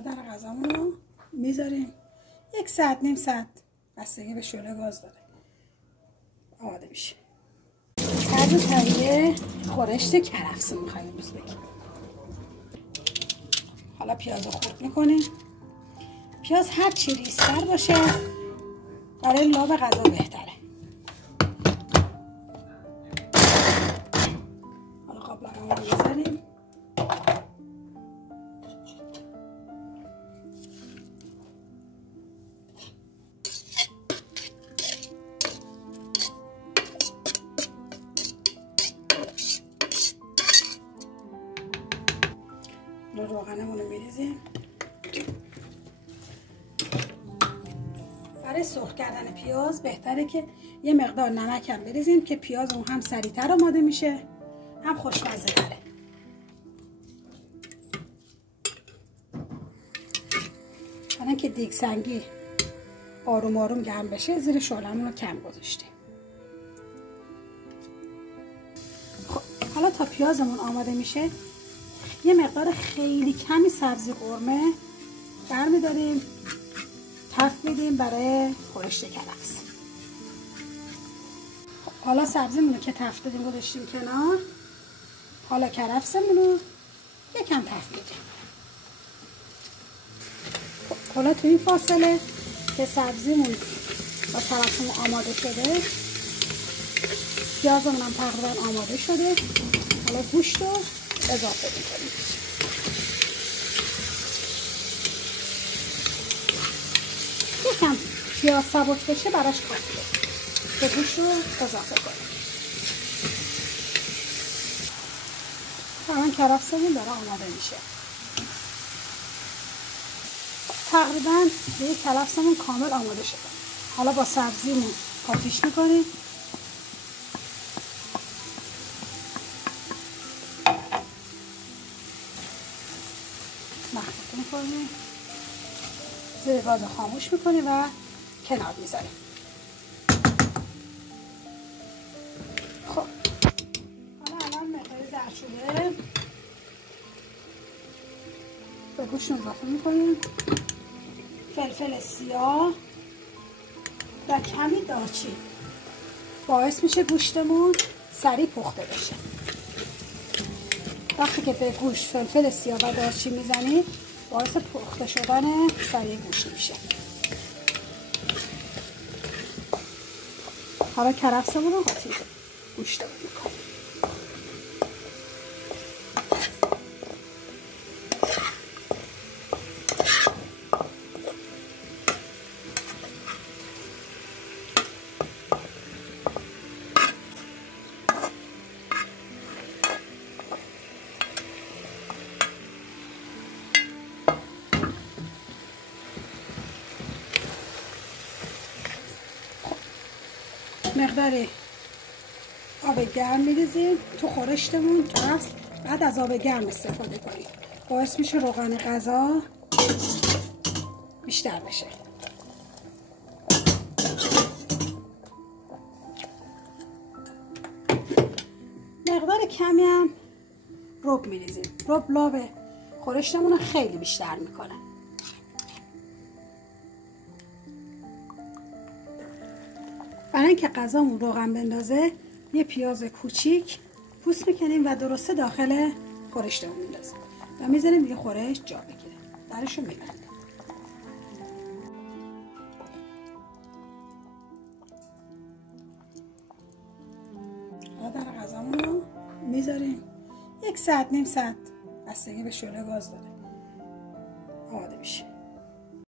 در غذامون رو میذاریم 1 ساعت نیم ساعت، بستگی به شعله گاز داره، آماده میشه. بعد تهیه خورشت کرفس میخوایم امروز بگیم. حالا پیاز رو خرد میکنیم. پیاز هر چی ریزتر باشه برای لاب غذا بهتره. حالا قابلمون رو میذاریم. روغنمون رو میریزیم. برای سرخ کردن پیاز بهتره که یه مقدار نمک هم بریزیم که پیاز اون هم سریعتر آماده میشه هم خوشمزه تره. حالا که دیگ سنگی آروم آروم گرم بشه زیر شعله‌مون رو کم گذاشتیم. خب حالا تا پیازمون آماده میشه یه مقدار خیلی کمی سبزی قرمه برمی‌داریم تفت میدیم برای خورشت کرفس. حالا سبزیمون رو که تفت دادیم گذاشتیم کنار. حالا کرفسمون رو یکم تفت میدیم. حالا تو این فاصله که سبزیمون با کرفسمون آماده شده، پیازمون هم تقریبا آماده شده. حالا گوشت رو اضافه میکنیم. یکم پیاز سبک بشه براش کافیه که گوشت رو اضافه کنیم. الان کرفسمون داره آماده میشه. تقریبا دیگه کرفسمون کامل آماده شده. حالا با سبزیمون آتیش میکنیم. مخلوط میکنیم. زیر گاز خاموش میکنیم و کنار میذاریم. خب حالا الان مقدار زردچوبه به گوشت اضافه میکنیم. فلفل سیاه و کمی دارچین باعث میشه گوشتمون سریع پخته بشه. وقتی که به گوشت فلفل سیاه و دارچین میزنید باعث پخته شدن سریع گوشت میشه. حالا کرفسمون رو قاطی گوشتمون میکنیم. مقدار آب گرم میریزیم تو خورشتمون کرفس. بعد از آب گرم استفاده کنیم، باعث میشه روغن غذا بیشتر بشه. مقدار کمی هم رب میریزیم. رب لاب خورشتمون رو خیلی بیشتر میکنه. برای اینکه غذامون روغن بندازه یه پیاز کوچیک پوست میکنیم و درسته داخل خورشتمون میندازیم و میذاریم یه خورش جا بگیره. درشو میبندیم. حالا در غذامون رو میذاریم 1 ساعت نیم ساعت، بستگی به شعله گاز داره، آماده میشه.